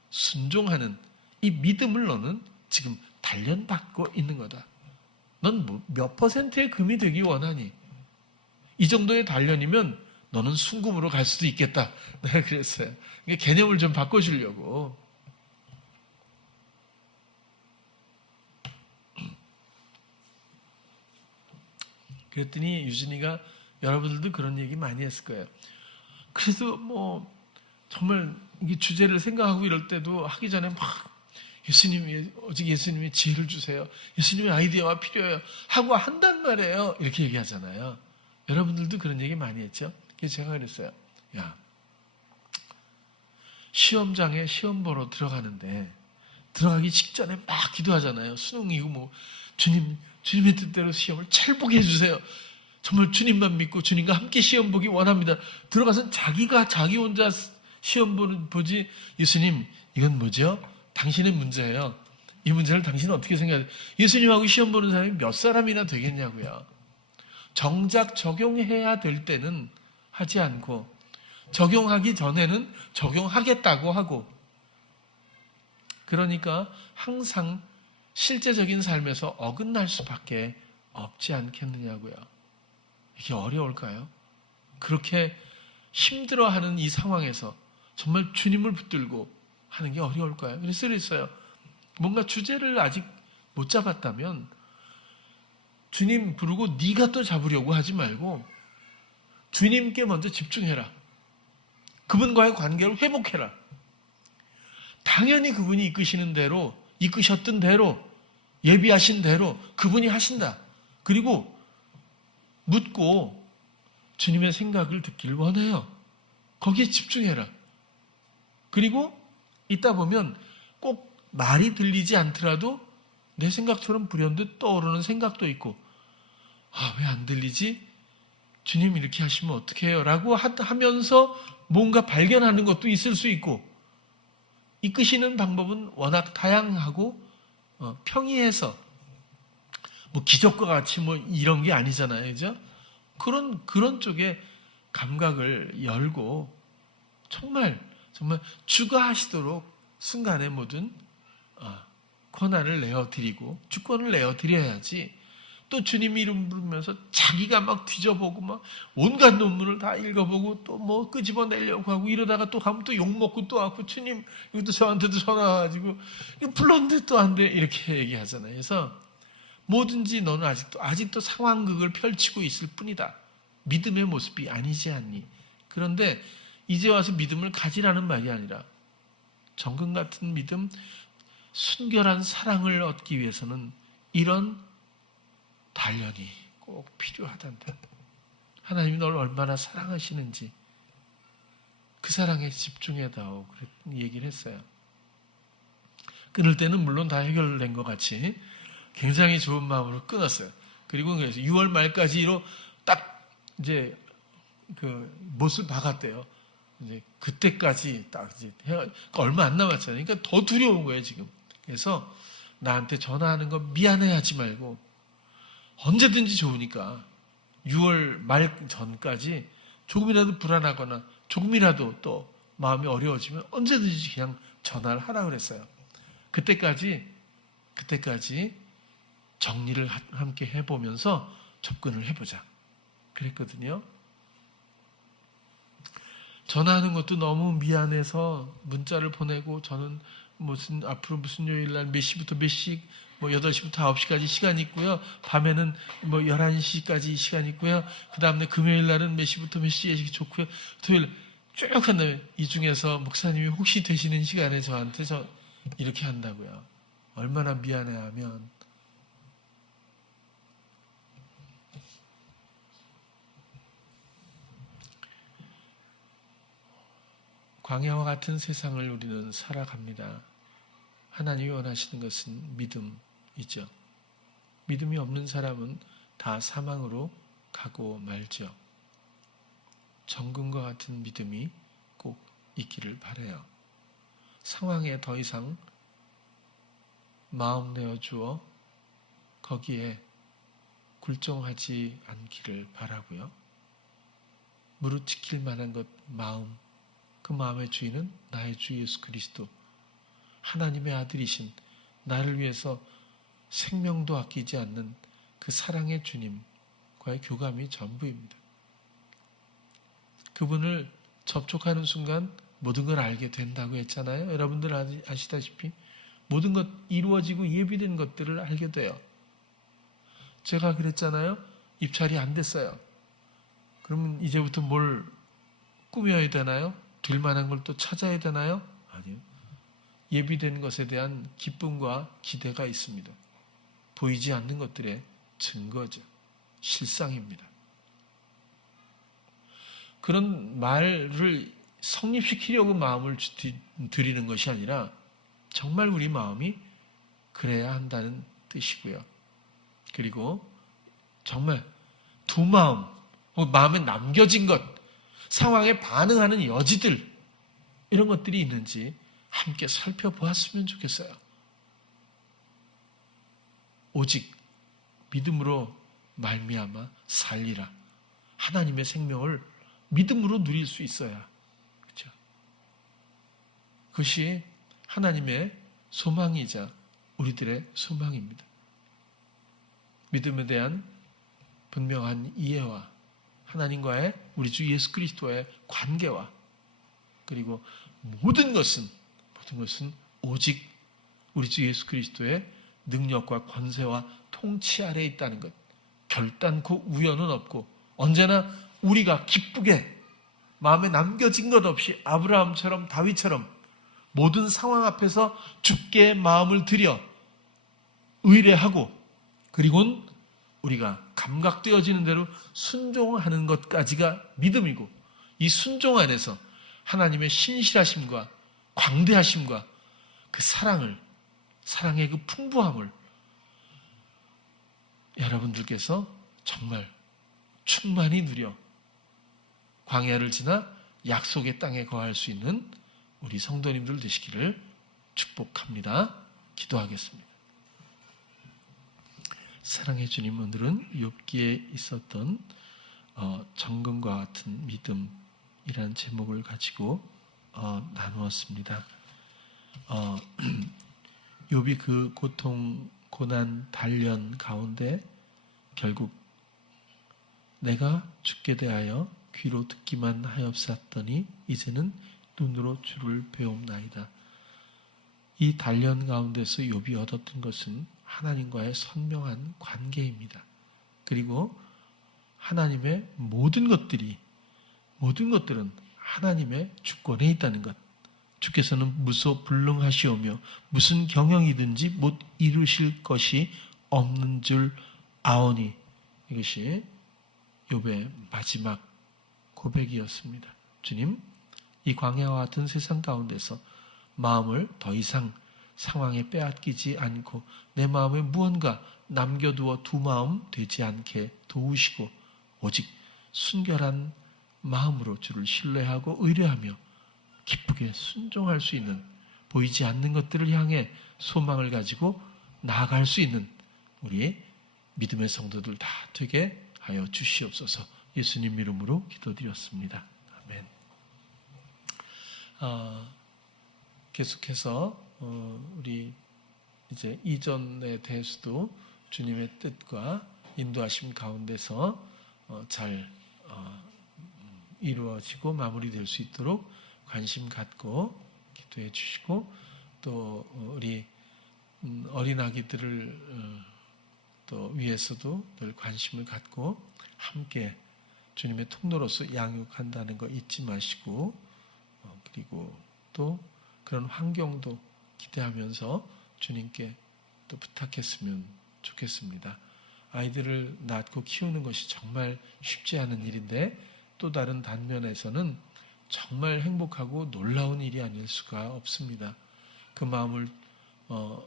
순종하는 이 믿음을 너는 지금 단련받고 있는 거다. 넌 몇 퍼센트의 금이 되기 원하니? 이 정도의 단련이면 너는 순금으로 갈 수도 있겠다. 내가 그랬어요. 개념을 좀 바꿔주려고. 그랬더니 유진이가 여러분들도 그런 얘기 많이 했을 거예요. 그래서 뭐 정말 이 주제를 생각하고 이럴 때도 하기 전에 막 오직 예수님이 지혜를 주세요. 예수님의 아이디어가 필요해요. 하고 한단 말이에요. 이렇게 얘기하잖아요. 여러분들도 그런 얘기 많이 했죠. 그래서 제가 그랬어요. 야, 시험장에 시험 보러 들어가는데 들어가기 직전에 막 기도하잖아요. 수능이고 뭐 주님의 뜻대로 시험을 잘 보게 해주세요. 정말 주님만 믿고 주님과 함께 시험 보기 원합니다. 들어가서 자기 혼자 시험 보지. 예수님, 이건 뭐죠? 당신의 문제예요. 이 문제를 당신은 어떻게 생각해요? 예수님하고 시험 보는 사람이 몇 사람이나 되겠냐고요. 정작 적용해야 될 때는 하지 않고 적용하기 전에는 적용하겠다고 하고, 그러니까 항상 실제적인 삶에서 어긋날 수밖에 없지 않겠느냐고요. 이게 어려울까요? 그렇게 힘들어하는 이 상황에서 정말 주님을 붙들고 하는 게 어려울까요? 그랬어요. 뭔가 주제를 아직 못 잡았다면 주님 부르고 네가 또 잡으려고 하지 말고 주님께 먼저 집중해라. 그분과의 관계를 회복해라. 당연히 그분이 이끄시는 대로, 이끄셨던 대로, 예비하신 대로 그분이 하신다. 그리고 묻고 주님의 생각을 듣길 원해요. 거기에 집중해라. 그리고 있다 보면 꼭 말이 들리지 않더라도 내 생각처럼 불현듯 떠오르는 생각도 있고, 왜 안 들리지? 주님 이렇게 하시면 어떻게 해요? 라고 하면서 뭔가 발견하는 것도 있을 수 있고, 이끄시는 방법은 워낙 다양하고 평이해서 뭐 기적과 같이 뭐 이런 게 아니잖아요. 그죠? 그런 쪽에 감각을 열고 정말 주가 하시도록 순간에 모든 권한을 내어드리고 주권을 내어드려야지, 또 주님 이름 부르면서 자기가 막 뒤져보고 막 온갖 논문을 다 읽어보고 또 뭐 끄집어내려고 하고 이러다가 또 가면 또 욕먹고 또 하고, 주님 이것도 저한테도 전화 와가지고 이거 불렀는데 또 안 돼 이렇게 얘기하잖아요. 그래서 뭐든지 너는 아직도 상황극을 펼치고 있을 뿐이다. 믿음의 모습이 아니지 않니? 그런데 이제 와서 믿음을 가지라는 말이 아니라 정금 같은 믿음, 순결한 사랑을 얻기 위해서는 이런 단련이 꼭 필요하단다. 하나님이 널 얼마나 사랑하시는지 그 사랑에 집중해다오. 그런 얘기를 했어요. 끊을 때는 물론 다 해결된 것 같이 굉장히 좋은 마음으로 끊었어요. 그리고 그래서 6월 말까지로 딱 이제 그 못을 박았대요. 이제 그때까지 딱 이제 얼마 안 남았잖아요. 그러니까 더 두려운 거예요, 지금. 그래서 나한테 전화하는 거 미안해하지 말고 언제든지 좋으니까 6월 말 전까지 조금이라도 불안하거나 조금이라도 또 마음이 어려워지면 언제든지 그냥 전화를 하라 그랬어요. 그때까지 정리를 함께 해보면서 접근을 해보자 그랬거든요. 전화하는 것도 너무 미안해서 문자를 보내고, 저는 앞으로 무슨 요일날 몇 시부터 몇 시, 뭐 8시부터 9시까지 시간이 있고요. 밤에는 뭐 11시까지 시간이 있고요. 그 다음에 금요일날은 몇 시부터 몇 시에 좋고요. 토요일 쭉 한다음에 이 중에서 목사님이 혹시 되시는 시간에 저한테 이렇게 한다고요. 얼마나 미안해하면. 광야와 같은 세상을 우리는 살아갑니다. 하나님이 원하시는 것은 믿음이죠. 믿음이 없는 사람은 다 사망으로 가고 말죠. 정금과 같은 믿음이 꼭 있기를 바라요. 상황에 더 이상 마음 내어주어 거기에 굴종하지 않기를 바라고요. 무릇 지킬 만한 것 마음, 그 마음의 주인은 나의 주 예수 그리스도, 하나님의 아들이신 나를 위해서 생명도 아끼지 않는 그 사랑의 주님과의 교감이 전부입니다. 그분을 접촉하는 순간 모든 걸 알게 된다고 했잖아요. 여러분들 아시다시피 모든 것 이루어지고 예비된 것들을 알게 돼요. 제가 그랬잖아요. 입찰이 안 됐어요. 그러면 이제부터 뭘 꾸며야 되나요? 될 만한 걸 또 찾아야 되나요? 아니요. 예비된 것에 대한 기쁨과 기대가 있습니다. 보이지 않는 것들의 증거죠. 실상입니다. 그런 말을 성립시키려고 마음을 드리는 것이 아니라 정말 우리 마음이 그래야 한다는 뜻이고요. 그리고 정말 두 마음, 마음에 남겨진 것, 상황에 반응하는 여지들, 이런 것들이 있는지 함께 살펴보았으면 좋겠어요. 오직 믿음으로 말미암아 살리라. 하나님의 생명을 믿음으로 누릴 수 있어야, 그렇죠? 그것이 하나님의 소망이자 우리들의 소망입니다. 믿음에 대한 분명한 이해와 하나님과의 우리 주 예수 그리스도의 관계와 그리고 모든 것은 오직 우리 주 예수 그리스도의 능력과 권세와 통치 아래에 있다는 것. 결단코 우연은 없고 언제나 우리가 기쁘게 마음에 남겨진 것 없이 아브라함처럼 다윗처럼 모든 상황 앞에서 주께 마음을 들여 의뢰하고 그리고는 우리가 감각되어지는 대로 순종하는 것까지가 믿음이고 이 순종 안에서 하나님의 신실하심과 광대하심과 그 사랑의 그 풍부함을 여러분들께서 정말 충만히 누려 광야를 지나 약속의 땅에 거할 수 있는 우리 성도님들 되시기를 축복합니다. 기도하겠습니다. 사랑해 주님, 오늘은 욥기에 있었던 정금과 같은 믿음이라는 제목을 가지고 나누었습니다. 욥이 그 고통, 고난, 단련 가운데 결국 내가 주께 대하여 귀로 듣기만 하였사더니 이제는 눈으로 주를 배움나이다. 이 단련 가운데서 욥이 얻었던 것은 하나님과의 선명한 관계입니다. 그리고 하나님의 모든 것들은 하나님의 주권에 있다는 것. 주께서는 무소불능하시오며 무슨 경영이든지 못 이루실 것이 없는 줄 아오니. 이것이 욥의 마지막 고백이었습니다. 주님, 이 광야와 같은 세상 가운데서 마음을 더 이상 상황에 빼앗기지 않고 내 마음에 무언가 남겨두어 두 마음 되지 않게 도우시고 오직 순결한 마음으로 주를 신뢰하고 의뢰하며 기쁘게 순종할 수 있는, 보이지 않는 것들을 향해 소망을 가지고 나아갈 수 있는 우리 믿음의 성도들 다 되게 하여 주시옵소서. 예수님 이름으로 기도드렸습니다. 아멘. 계속해서 우리 이제 이전에 대해서도 주님의 뜻과 인도하심 가운데서 잘 이루어지고 마무리될 수 있도록 관심 갖고 기도해 주시고 또 우리 어린아기들을 또 위해서도 늘 관심을 갖고 함께 주님의 통로로서 양육한다는 거 잊지 마시고 그리고 또 그런 환경도 기대하면서 주님께 또 부탁했으면 좋겠습니다. 아이들을 낳고 키우는 것이 정말 쉽지 않은 일인데 또 다른 단면에서는 정말 행복하고 놀라운 일이 아닐 수가 없습니다. 그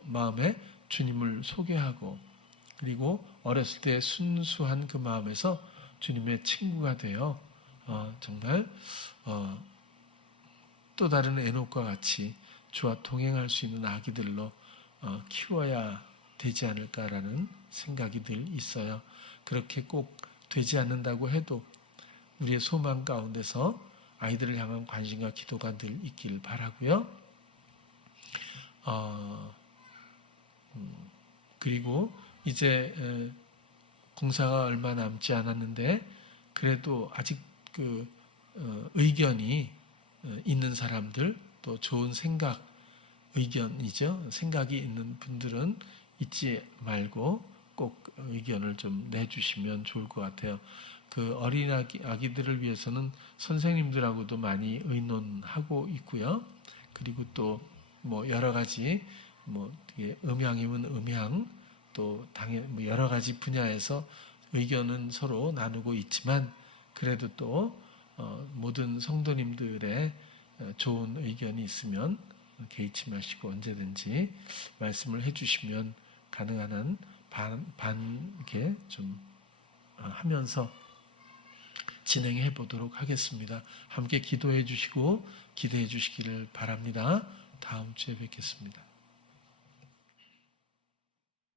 마음에 주님을 소개하고 그리고 어렸을 때 순수한 그 마음에서 주님의 친구가 되어 정말 또 다른 에녹과 같이 주와 동행할 수 있는 아기들로 키워야 되지 않을까라는 생각이 늘 있어요. 그렇게 꼭 되지 않는다고 해도 우리의 소망 가운데서 아이들을 향한 관심과 기도가 늘 있길 바라고요. 그리고 이제 공사가 얼마 남지 않았는데 그래도 아직 그 의견이 있는 사람들 또 좋은 의견이죠. 생각이 있는 분들은 잊지 말고 꼭 의견을 좀 내주시면 좋을 것 같아요. 그 어린 아기들을 위해서는 선생님들하고도 많이 의논하고 있고요. 그리고 또 뭐 여러 가지 음향이면 음향 또 당연 여러 가지 분야에서 의견은 서로 나누고 있지만 그래도 또 모든 성도님들의 좋은 의견이 있으면 개의치 마시고 언제든지 말씀을 해주시면 가능한 한 이렇게 좀 하면서 진행해 보도록 하겠습니다. 함께 기도해 주시고 기대해 주시기를 바랍니다. 다음 주에 뵙겠습니다.